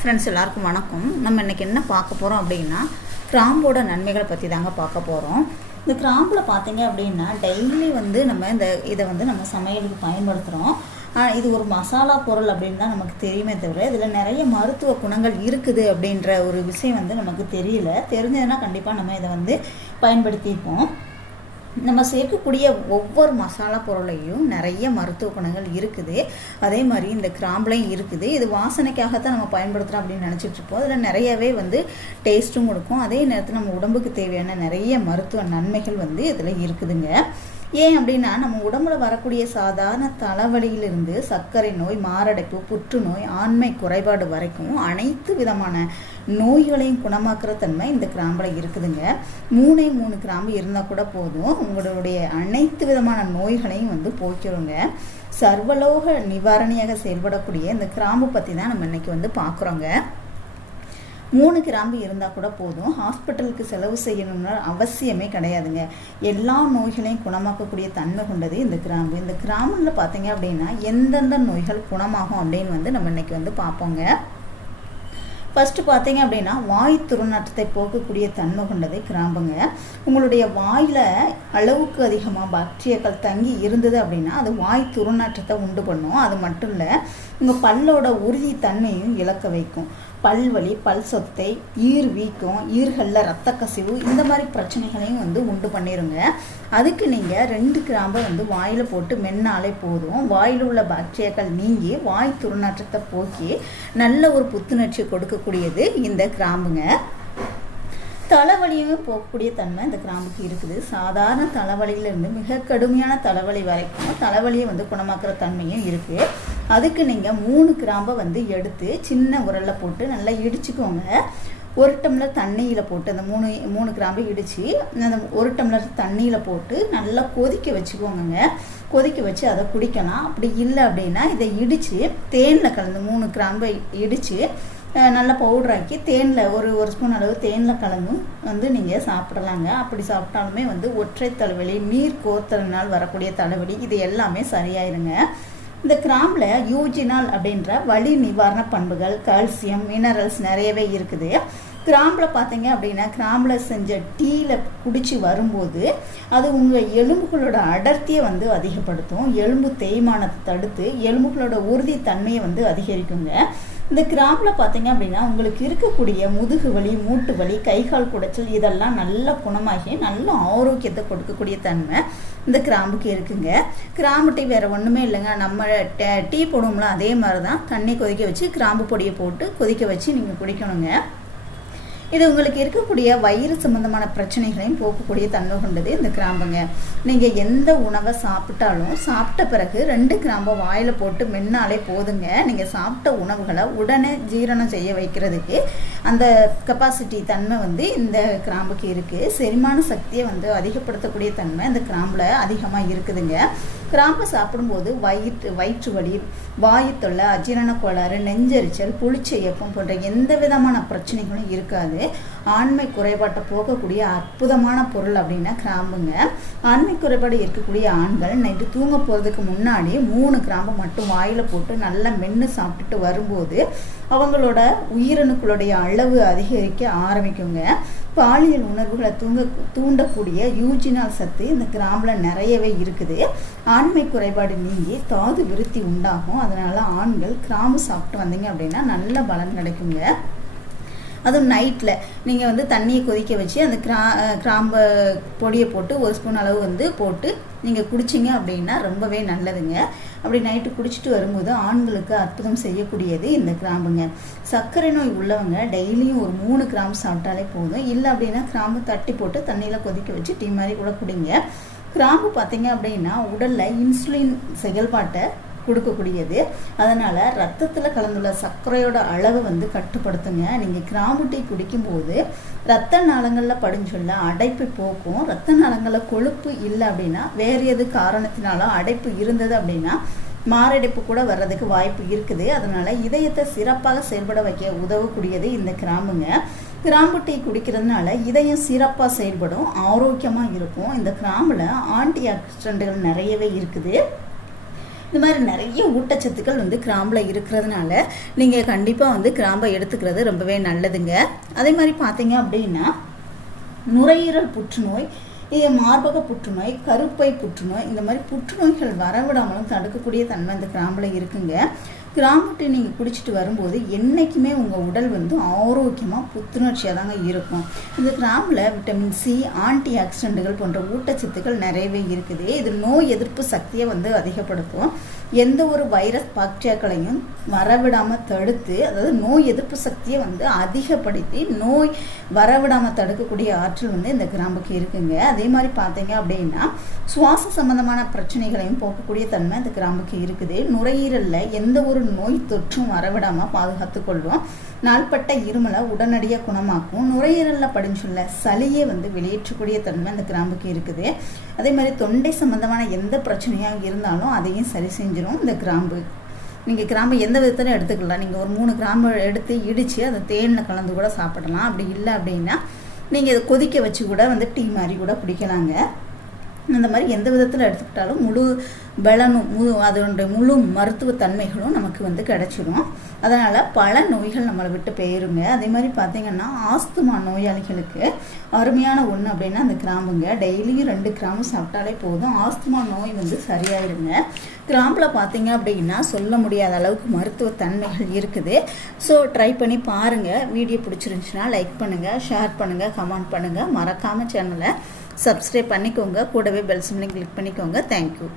Friends எல்லாருக்கும் வணக்கம். நம்ம இன்றைக்கி என்ன பார்க்க போகிறோம் அப்படின்னா கிராம்போட நன்மைகளை பற்றி தாங்க பார்க்க போகிறோம் இந்த கிராம்பில் பார்த்தீங்க அப்படின்னா டெய்லி வந்து நம்ம இந்த இதை வந்து நம்ம சமையலுக்கு பயன்படுத்துகிறோம் இது ஒரு மசாலா பொருள் அப்படின்னு தான் நமக்கு தெரியுமே தவிர இதில் நிறைய மருத்துவ குணங்கள் இருக்குது அப்படின்ற ஒரு விஷயம் வந்து நமக்கு தெரியல. தெரிஞ்சதுன்னா கண்டிப்பாக நம்ம இதை வந்து பயன்படுத்திப்போம். நம்ம சேர்க்கக்கூடிய ஒவ்வொரு மசாலா பொருளையும் நிறைய மருத்துவ குணங்கள் இருக்குது. அதே மாதிரி இந்த கிராம்புலையும் இருக்குது. இது வாசனைக்காக தான் நம்ம பயன்படுத்துகிறோம் அப்படின்னு நினச்சிட்ருப்போம் அதில் நிறையவே வந்து டேஸ்ட்டும் கொடுக்கும். அதே நேரத்தில் நம்ம உடம்புக்கு தேவையான நிறைய மருத்துவ நன்மைகள் வந்து இதில் இருக்குதுங்க. ஏன் அப்படின்னா நம்ம உடம்புல வரக்கூடிய சாதாரண தலைவலியிலிருந்து சர்க்கரை நோய் மாரடைப்பு புற்றுநோய் ஆண்மை குறைபாடு வரைக்கும் அனைத்து விதமான நோய்களையும் குணமாக்குற தன்மை இந்த கிராம்பில் இருக்குதுங்க. மூணே மூணு கிராம்பு இருந்தால் கூட போதும். உங்களுடைய அனைத்து விதமான நோய்களையும் வந்து போக்கிடுங்க சர்வலோக நிவாரணியாக செயல்படக்கூடிய இந்த கிராம்பு பற்றி தான் நம்ம இன்னைக்கு வந்து பார்க்குறோங்க மூணு கிராம்பு இருந்தால் கூட போதும். ஹாஸ்பிட்டலுக்கு செலவு செய்யணும்னு அவசியமே கிடையாதுங்க. எல்லா நோய்களையும் குணமாக்கக்கூடிய தன்மை கொண்டது இந்த கிராம்பு. இந்த கிராம்பில் பார்த்தீங்க அப்படின்னா எந்தெந்த நோய்கள் குணமாகும் அப்படின்னு வந்து நம்ம இன்னைக்கு வந்து பார்ப்போங்க. ஃபஸ்ட்டு பார்த்தீங்க அப்படின்னா வாய் துர்நாற்றத்தை போக்கக்கூடிய தன்மை கொண்டதே கிராம்புங்க. உங்களுடைய வாயில் அளவுக்கு அதிகமாக பாக்டீரியாக்கள் தங்கி இருந்தது அப்படின்னா அது வாய் துர்நாற்றத்தை உண்டு பண்ணும். அது மட்டும் இல்லை உங்கள் பல்லோட உறுதி தன்மையும் இழக்க வைக்கும். பல்வலி பல் சொத்தை ஈர் வீக்கம் ஈர்களில் ரத்த கசிவு இந்த மாதிரி பிரச்சனைகளையும் வந்து உண்டு பண்ணிடுங்க அதுக்கு நீங்கள் ரெண்டு கிராம்பை வந்து வாயில் போட்டு மென்னாலே போதும். வாயில் உள்ள பாக்டீரியாக்கள் நீங்கி வாய் துர்நாற்றத்தை போக்கி நல்ல ஒரு புத்துணர்ச்சி கொடுக்கக்கூடியது இந்த கிராம்புங்க. தலைவலியும் போகக்கூடிய தன்மை இந்த கிராம்புக்கு இருக்குது. சாதாரண தலைவலியிலிருந்து மிக கடுமையான தலைவலி வரைக்கும் தலைவலியை வந்து குணமாக்குற தன்மையும் இருக்குது அதுக்கு நீங்கள் மூணு கிராம்பை வந்து எடுத்து சின்ன உரலில் போட்டு நல்லா இடிச்சுக்கோங்க. ஒரு டம்ளர் தண்ணியில் போட்டு அந்த மூணு மூணு கிராம்பு இடித்து அந்த ஒரு டம்ளர் தண்ணியில் போட்டு நல்லா கொதிக்க வச்சுக்கோங்க கொதிக்க வச்சு அதை குடிக்கலாம். அப்படி இல்லை அப்படின்னா இதை இடித்து தேனில் கலந்து மூணு கிராம்பை இடித்து நல்லா பவுடராக்கி தேனில் ஒரு ஒரு ஸ்பூன் அளவு தேனில் கலந்தும் வந்து நீங்கள் சாப்பிடலாங்க. அப்படி சாப்பிட்டாலுமே வந்து ஒற்றை தலைவலி நீர் கோர்த்தலினால் வரக்கூடிய தலைவலி இது எல்லாமே சரியாயிருங்க. இந்த கிராம்பில் யூஜினால் அப்படின்ற வலி நிவாரண பண்புகள் கால்சியம் மினரல்ஸ் நிறையவே இருக்குது. கிராம்பில் பார்த்தீங்க அப்படின்னா கிராம்பில் செஞ்ச டீயில் குடித்து வரும்போது அது உங்கள் எலும்புகளோட அடர்த்தியை வந்து அதிகப்படுத்தும். எலும்பு தேய்மானத்தை தடுத்து எலும்புகளோட உறுதி தன்மையை வந்து அதிகரிக்குங்க. இந்த கிராம்பில் பார்த்தீங்க அப்படின்னா உங்களுக்கு இருக்கக்கூடிய முதுகு வலி மூட்டு வலி கை கால் குடைச்சல் இதெல்லாம் நல்ல குணமாகி நல்ல ஆரோக்கியத்தை கொடுக்கக்கூடிய தன்மை இந்த கிராம்புக்கு இருக்குங்க. கிராம்பு டீ வேறு ஒன்றுமே இல்லைங்க. நம்ம டீ போடுவோம்ல அதே மாதிரி தான் தண்ணி கொதிக்க வச்சு கிராம்பு பொடியை போட்டு கொதிக்க வச்சு நீங்கள் குடிக்கணுங்க. இது உங்களுக்கு இருக்கக்கூடிய வயிறு சம்பந்தமான பிரச்சனைகளையும் போக்கக்கூடிய தன்மை கொண்டது இந்த கிராம்புங்க. நீங்கள் எந்த உணவை சாப்பிட்டாலும் சாப்பிட்ட பிறகு ரெண்டு கிராம்பை வாயில் போட்டு மென்னாலே போதுங்க. நீங்கள் சாப்பிட்ட உணவுகளை உடனே ஜீரணம் செய்ய வைக்கிறதுக்கு அந்த கெப்பாசிட்டி தன்மை வந்து இந்த கிராம்புக்கு இருக்குது செரிமான சக்தியை வந்து அதிகப்படுத்தக்கூடிய தன்மை இந்த கிராம்பில் அதிகமாக இருக்குதுங்க. கிராம்பு சாப்பிடும்போது வயிற்று வயிற்று வலி வாயு தொல்லை அஜீரண கோளாறு நெஞ்சரிச்சல் புளிச்ச இயக்கம் போன்ற எந்த விதமான பிரச்சனைகளும் இருக்காது. ஆண்மை குறைபாட்டை போகக்கூடிய அற்புதமான பொருள் அப்படின்னா கிராம்புங்க. ஆண்மை குறைபாடு இருக்கக்கூடிய ஆண்கள் நைட்டு தூங்க போகிறதுக்கு முன்னாடி மூணு கிராம்பு மட்டும் வாயில் போட்டு நல்லா மென்று சாப்பிட்டுட்டு வரும்போது அவங்களோட உயிரணுக்களுடைய அளவு அதிகரிக்க ஆரம்பிக்குங்க. பாலியல் உணர்வுகளை தூங்க தூண்டக்கூடிய யூஜினால் சத்து இந்த கிராம்பில் நிறையவே இருக்குது. ஆண்மை குறைபாடு நீங்கி தாது விருத்தி உண்டாகும். அதனால் ஆண்கள் கிராம்பு சாப்பிட்டு வந்தீங்க அப்படின்னா நல்ல பலன் கிடைக்குங்க. அதுவும் நைட்டில் நீங்கள் வந்து தண்ணியை கொதிக்க வச்சு அந்த கிரா கிராம்பு பொடியை போட்டு ஒரு ஸ்பூன் அளவு வந்து போட்டு நீங்கள் குடிச்சிங்க அப்படின்னா ரொம்பவே நல்லதுங்க. அப்படி நைட்டு குடிச்சிட்டு வரும்போது ஆண்களுக்கு அற்புதம் செய்யக்கூடியது இந்த கிராம்புங்க. சர்க்கரை நோய் உள்ளவங்க டெய்லியும் ஒரு மூணு கிராம்பு சாப்பிட்டாலே போதும். இல்லை அப்படின்னா கிராம்பு தட்டி போட்டு தண்ணியில் கொதிக்க வச்சு டீ மாதிரி கூட குடிங்க. கிராம்பு பார்த்தீங்க அப்படின்னா உடலில் இன்சுலின் செயல்பாட்டை கொடுக்கக்கூடியது. அதனால் ரத்தத்தில் கலந்துள்ள சர்க்கரையோட அளவு வந்து கட்டுப்படுத்துங்க. நீங்கள் கிராம்பு டீ குடிக்கும்போது ரத்த நாளங்களில் படிஞ்சுள்ள அடைப்பு போக்கும் ரத்த நாளங்களில் கொழுப்பு இல்லை அப்படின்னா வேறு எது காரணத்தினாலும் அடைப்பு இருந்தது அப்படின்னா மாரடைப்பு கூட வர்றதுக்கு வாய்ப்பு இருக்குது. அதனால இதயத்தை சிறப்பாக செயல்பட வைக்க உதவக்கூடியது இந்த கிராம்புங்க. கிராம்பு டீ குடிக்கிறதுனால இதயம் சிறப்பாக செயல்படும் ஆரோக்கியமாக இருக்கும். இந்த கிராம்பில் ஆன்டி ஆக்சிடென்ட்கள் நிறையவே இருக்குது. இந்த மாதிரி நிறைய ஊட்டச்சத்துக்கள் வந்து கிராம்பில் இருக்கிறதுனால நீங்கள் கண்டிப்பாக வந்து கிராம்பை எடுத்துக்கிறது ரொம்பவே நல்லதுங்க. அதே மாதிரி பார்த்தீங்க அப்படின்னா நுரையீரல் புற்றுநோய் இது மார்பக புற்றுநோய் கருப்பை புற்றுநோய் இந்த மாதிரி புற்றுநோய்கள் வரவிடாமலும் தடுக்கக்கூடிய தன்மை இந்த கிராம்பில் இருக்குங்க. கிராமத்தை நீங்கள் குடிச்சிட்டு வரும்போது என்றைக்குமே உங்கள் உடல் வந்து ஆரோக்கியமாக புத்துணர்ச்சியாக தாங்க இருக்கும். இந்த கிராமில் விட்டமின் சி ஆன்டி ஆக்சிடென்ட்டுகள் போன்ற ஊட்டச்சத்துக்கள் நிறையவே இருக்குது. இது நோய் எதிர்ப்பு சக்தியை வந்து அதிகப்படுத்தும். எந்த ஒரு வைரஸ் பாக்டீரியாக்களையும் வரவிடாமல் தடுத்து அதாவது நோய் எதிர்ப்பு சக்தியை வந்து அதிகப்படுத்தி நோய் வரவிடாமல் தடுக்கக்கூடிய ஆற்றல் வந்து இந்த கிராம்புக்கு இருக்குங்க. அதே மாதிரி பார்த்தீங்க அப்படின்னா சுவாச சம்பந்தமான பிரச்சனைகளையும் போக்கக்கூடிய தன்மை இந்த கிராம்புக்கு இருக்குது. நுரையீரலில் எந்த ஒரு நோய் தொற்றும் வரவிடாமல் பாதுகாத்து கொள்வோம் நாள்பட்ட இருமலை உடனடியாக குணமாக்கும். நுரையீரலில் படிஞ்சுள்ள சளியை வந்து வெளியேற்றக்கூடிய தன்மை அந்த கிராம்புக்கு இருக்குது. அதே மாதிரி தொண்டை சம்பந்தமான எந்த பிரச்சனையாக இருந்தாலும் அதையும் சரி செஞ்சிடும் இந்த கிராம்பு. நீங்கள் கிராம்பு எந்த விதத்திலும் எடுத்துக்கலாம். நீங்கள் ஒரு மூணு கிராம்பு எடுத்து இடித்து அதை தேனில் கலந்து கூட சாப்பிடலாம். அப்படி இல்லை அப்படின்னா நீங்கள் இதை கொதிக்க வச்சு கூட வந்து டீ மாதிரி கூட குடிக்கலாங்க. அந்த மாதிரி எந்த விதத்தில் எடுத்துக்கிட்டாலும் முழு பலனும் மு அதனுடைய முழு மருத்துவ தன்மைகளும் நமக்கு வந்து கிடச்சிரும். அதனால் பல நோய்கள் நம்மளை விட்டு போயிருங்க. அதே மாதிரி பார்த்தீங்கன்னா ஆஸ்துமா நோயாளிகளுக்கு அருமையான ஒன்று அப்படின்னா அந்த கிராம்புங்க. டெய்லியும் ரெண்டு கிராம்பு சாப்பிட்டாலே போதும். ஆஸ்துமா நோய் வந்து சரியாயிருங்க. கிராம்பில் பார்த்தீங்க அப்படின்னா சொல்ல முடியாத அளவுக்கு மருத்துவ தன்மைகள் இருக்குது. ஸோ ட்ரை பண்ணி பாருங்கள் வீடியோ பிடிச்சிருந்துச்சுன்னா லைக் பண்ணுங்கள் ஷேர் பண்ணுங்கள் கமெண்ட் பண்ணுங்கள் மறக்காமல் சேனலை சப்ஸ்கிரைப் பண்ணிக்கோங்க. கூடவே பெல் சிம்லையும் கிளிக் பண்ணிக்கோங்க. Thank you